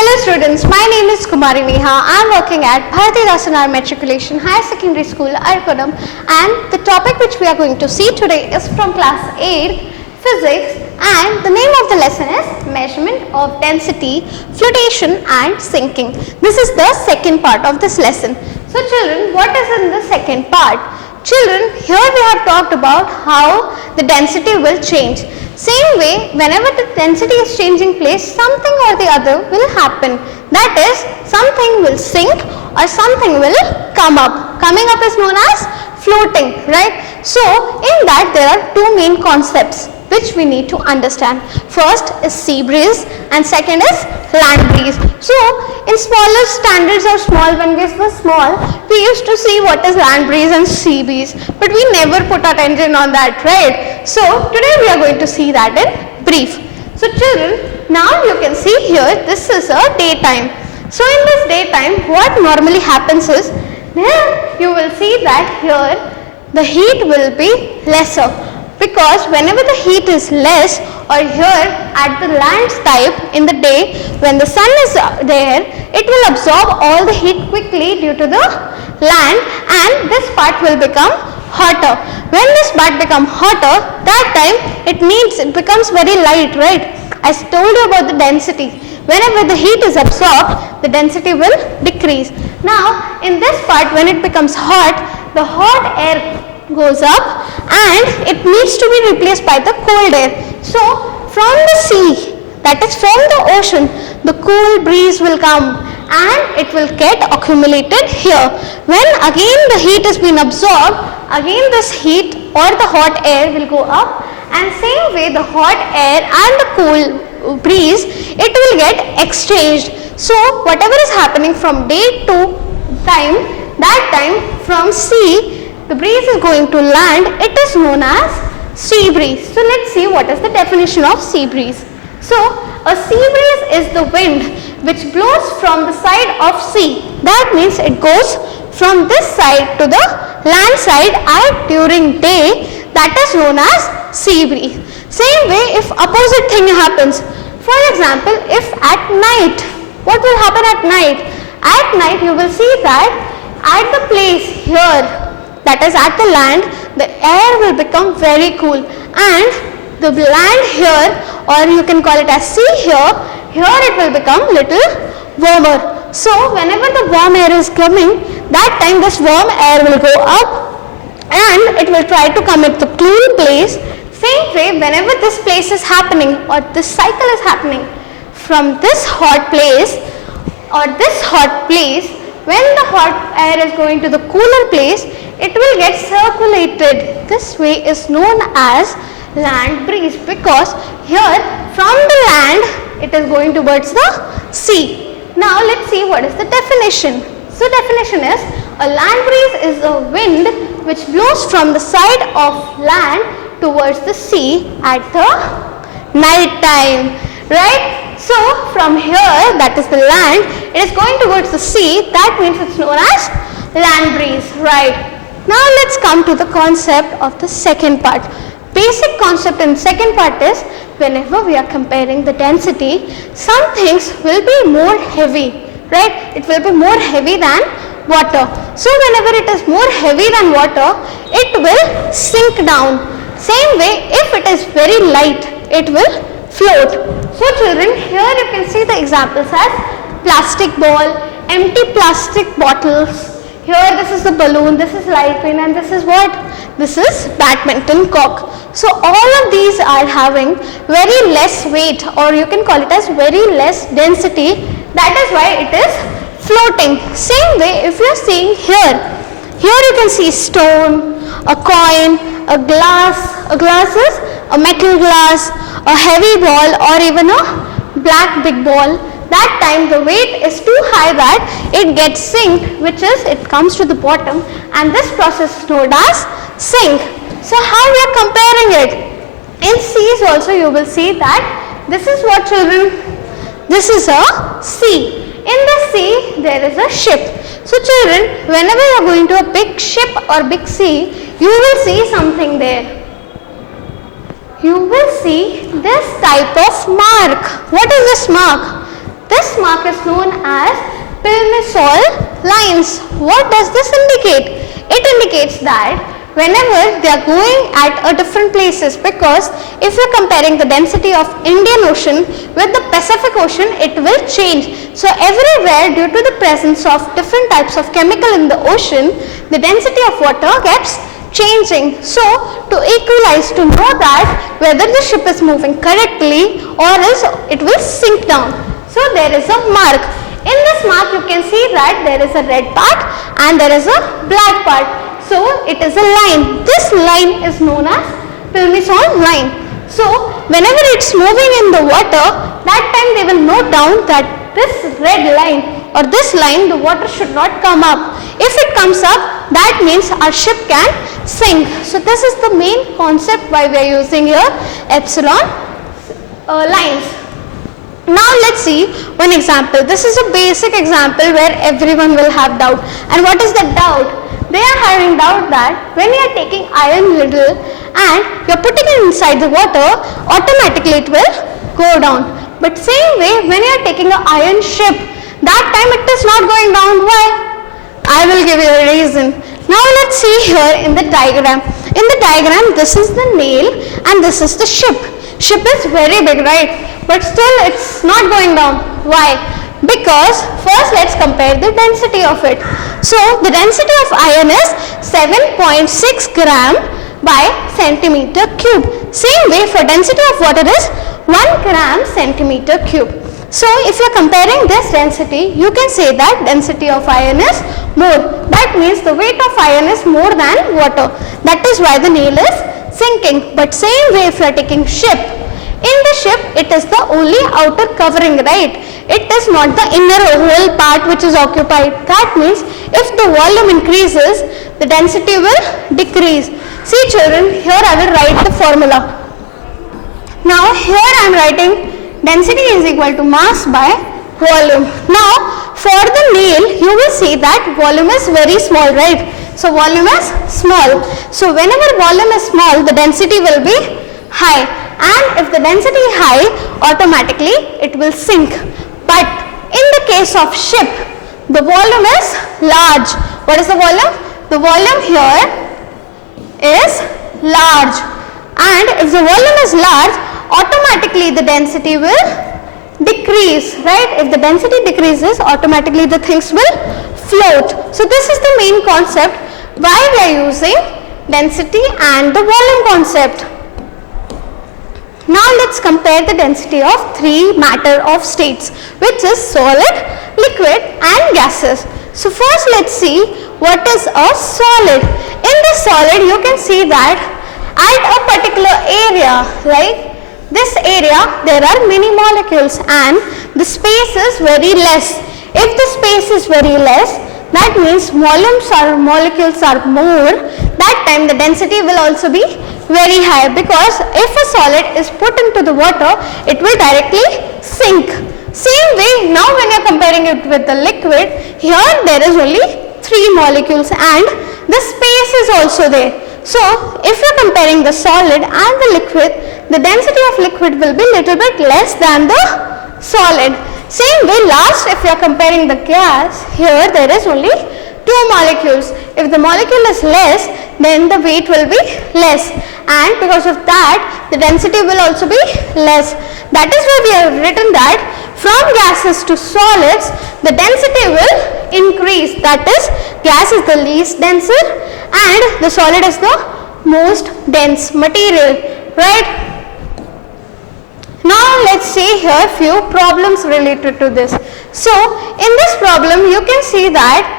Hello students, my name is Kumari Neha. I am working at Bharati Dasanar Matriculation Higher Secondary School, Arkodam, and the topic which we are going to see today is from class 8, physics, and the name of the lesson is measurement of density, flotation and sinking. This is the second part of this lesson. So children, what is in the second part? Children, here we have talked about how the density will change. Same way, whenever the density is changing place, something or the other will happen. That is, something will sink or something will come up. Coming up is known as floating, right? So, in that there are two main concepts which we need to understand. First is sea breeze and second is land breeze. So, in smaller standards or small, when we were small, we used to see what is land breeze and sea breeze, but we never put attention on that, right? So, today we are going to see that in brief. So, children, now you can see here, this is a daytime. So, in this daytime, what normally happens is, here you will see that here the heat will be lesser. Because whenever the heat is less, or here at the land type in the day when the sun is there, it will absorb all the heat quickly due to the land and this part will become hotter. When this part becomes hotter, that time it becomes very light, right? I told you about the density. Whenever the heat is absorbed, the density will decrease. Now in this part, when it becomes hot, the hot air goes up and it needs to be replaced by the cold air. So from the sea, that is from the ocean, the cool breeze will come and it will get accumulated here. When again the heat has been absorbed, again this heat or the hot air will go up, and same way the hot air and the cool breeze, it will get exchanged. So whatever is happening from day to time, that time from sea, the breeze is going to land, it is known as sea breeze. So let's see what is the definition of sea breeze. So a sea breeze is the wind which blows from the side of sea. That means it goes from this side to the land side at during day, that is known as sea breeze. Same way if opposite thing happens. For example, if at night, what will happen at night? At night you will see that at the place here, that is at the land, the air will become very cool and the land here, or you can call it as sea here it will become little warmer. So whenever the warm air is coming, that time this warm air will go up and it will try to come at the cool place. Same way, whenever this place is happening or this cycle is happening from this hot place or this hot place, when the hot air is going to the cooler place, it will get circulated. This way is known as land breeze, because here from the land it is going towards the sea. Now let's see what is the definition. So definition is, a land breeze is a wind which blows from the side of land towards the sea at the night time, right? So from here, that is the land, it is going towards the sea, that means it's known as land breeze, right? Now let's come to the concept of the second part. Basic concept in second part is, whenever we are comparing the density, some things will be more heavy, right? It will be more heavy than water. So whenever it is more heavy than water, it will sink down. Same way, if it is very light, it will float. So children, here you can see the examples as plastic ball, empty plastic bottles. Here this is the balloon, this is light pin, and this is what? This is badminton cock. So all of these are having very less weight, or you can call it as very less density. That is why it is floating. Same way, if you are seeing here you can see stone, a coin, a glasses, a metal glass, a heavy ball, or even a black big ball. That time the weight is too high that it gets sink, which is it comes to the bottom, and this process is known as sink. So how we are comparing it? In seas also you will see that this is what children, this is a sea. In the sea there is a ship. So children, whenever you are going to a big ship or big sea, you will see something there. You will see this type of mark. What is this mark? This mark is known as Pilmisol lines. What does this indicate? It indicates that whenever they are going at a different places, because if you are comparing the density of Indian Ocean with the Pacific Ocean, it will change. So everywhere, due to the presence of different types of chemical in the ocean, the density of water gets changing. So to equalize, to know that whether the ship is moving correctly or else it will sink down. So there is a mark. In this mark you can see that there is a red part and there is a black part. So it is a line. This line is known as Pilmisol line. So whenever it's moving in the water, that time they will note down that this red line or this line, the water should not come up. If it comes up, that means our ship can sink. So this is the main concept why we are using here epsilon lines. Now let's see one example. This is a basic example where everyone will have doubt. And what is the doubt? They are having doubt that when you are taking iron needle and you are putting it inside the water, automatically it will go down. But same way, when you are taking an iron ship, that time it is not going down. Why? I will give you a reason. Now let's see here in the diagram. In the diagram, this is the nail and this is the ship. Ship is very big, right? But still it's not going down. Why? Because first let's compare the density of it. So the density of iron is 7.6 gram by centimeter cube. Same way for density of water is 1 gram centimeter cube. So if you are comparing this density, you can say that density of iron is more. That means the weight of iron is more than water. That is why the nail is sinking. But same way if you are taking ship, in the ship it is the only outer covering, right? It is not the inner whole part which is occupied. That means if the volume increases, the density will decrease. See children, here I will write the formula. Now here I am writing density is equal to mass by volume. Now for the nail, you will see that volume is very small, right? So volume is small. So whenever volume is small, the density will be high. And if the density is high, automatically it will sink. But in the case of ship, the volume is large. What is the volume? The volume here is large. And if the volume is large, automatically the density will decrease, right? If the density decreases, automatically the things will float. So this is the main concept why we are using density and the volume concept. Now let's compare the density of three matter of states, which is solid, liquid and gases. So first let's see what is a solid. In the solid you can see that at a particular area, like this area, there are many molecules and the space is very less. If the space is very less, that means molecules are more. That time the density will also be very high, because if a solid is put into the water, it will directly sink. Same way, now when you are comparing it with the liquid, here there is only 3 molecules and the space is also there. So if you are comparing the solid and the liquid, the density of liquid will be little bit less than the solid. Same way, last if you are comparing the gas, here there is only 2 molecules. If the molecule is less, then the weight will be less, and because of that the density will also be less. That is why we have written that from gases to solids the density will increase. That is, gas is the least denser and the solid is the most dense material, right? Now let's see here few problems related to this. So in this problem you can see that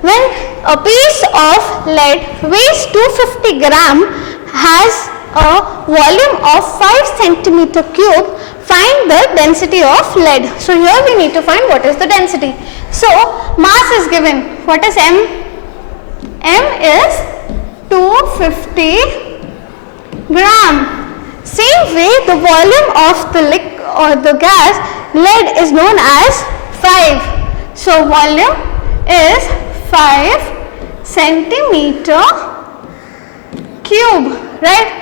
when a piece of lead weighs 250 gram, has a volume of 5 centimeter cube, find the density of lead. So here we need to find what is the density. So mass is given. What is M? M is 250 gram. Same way, the volume of the gas lead is known as 5. So volume is 5 centimeter cube, right?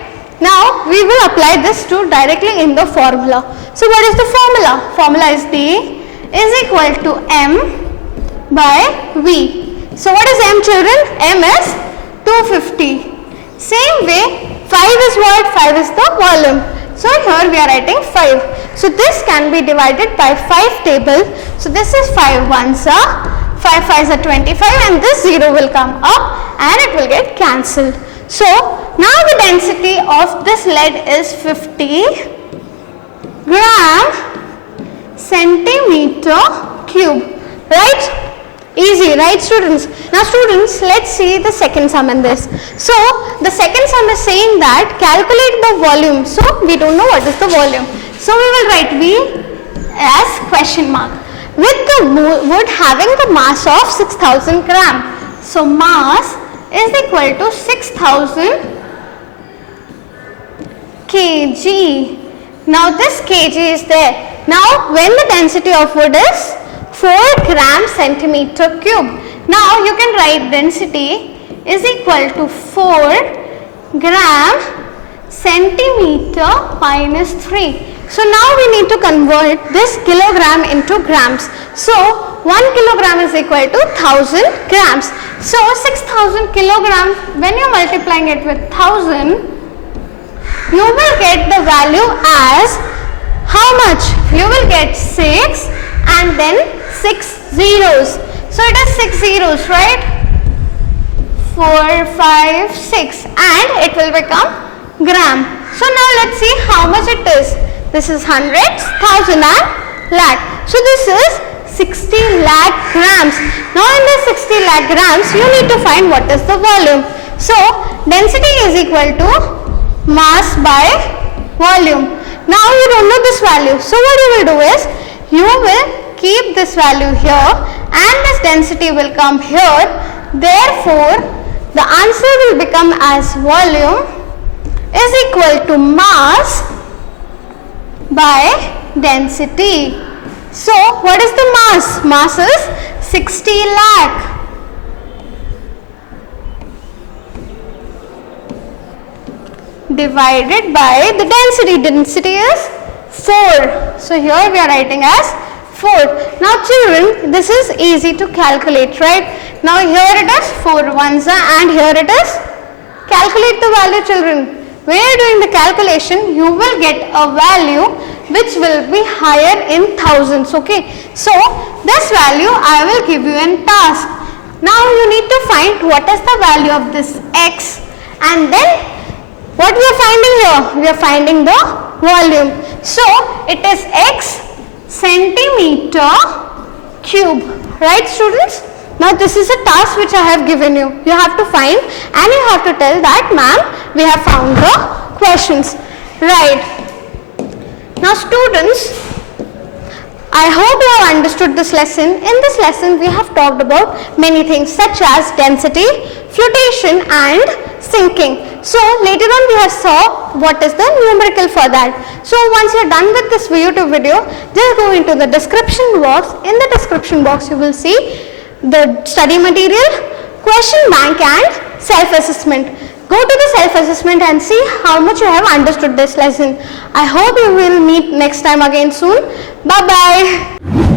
Now we will apply this to directly in the formula. So what is the formula? Formula is D is equal to M by V. So what is M, children? M is 250. Same way, 5 is what? 5 is the volume. So here we are writing 5. So this can be divided by 5 table. So this is 5 ones are 5 5s are 25 and this 0 will come up and it will get cancelled. So now the density of this lead is 50 gram centimeter cube, right? Easy, right students? Now students, let's see the second sum in this. So the second sum is saying that calculate the volume. So we don't know what is the volume. So we will write V as question mark. With the wood having the mass of 6000 gram. So mass is equal to 6000 kg. Now this kg is there. Now when the density of wood is 4 gram centimeter cube. Now you can write density is equal to 4 gram centimeter minus 3. So now we need to convert this kilogram into grams. So 1 kilogram is equal to 1000 grams. So 6000 kilogram, when you are multiplying it with 1000, you will get the value as how much? You will get 6 and then 6 zeros. So it is 6 zeros, right? 4, 5, 6 and it will become gram. So now let's see how much it is. This is hundreds, thousand and lakh. So this is 60 lakh grams. Now in the 60 lakh grams, you need to find what is the volume. So density is equal to mass by volume. Now you don't know this value. So what you will do is, you will keep this value here and this density will come here. Therefore, the answer will become as volume is equal to mass by density. So what is the mass? Mass is 60 lakh. Divided by the density. Density is 4. So here we are writing as 4. Now children, this is easy to calculate, right? Now here it is 4 ones and here it is. Calculate the value, children. When you are doing the calculation, you will get a value which will be higher in thousands, okay? So this value I will give you in task. Now you need to find what is the value of this x and then what we are finding here? We are finding the volume. So it is x centimeter cube, right students? Now this is a task which I have given you. You have to find and you have to tell that ma'am, we have found the questions, right? Now students, I hope you have understood this lesson. In this lesson we have talked about many things such as density, flotation and sinking. So later on we have saw what is the numerical for that. So once you are done with this YouTube video, just go into the description box. In the description box you will see the study material, question bank and self-assessment. Go to the self-assessment and see how much you have understood this lesson. I hope you will meet next time again soon. Bye-bye.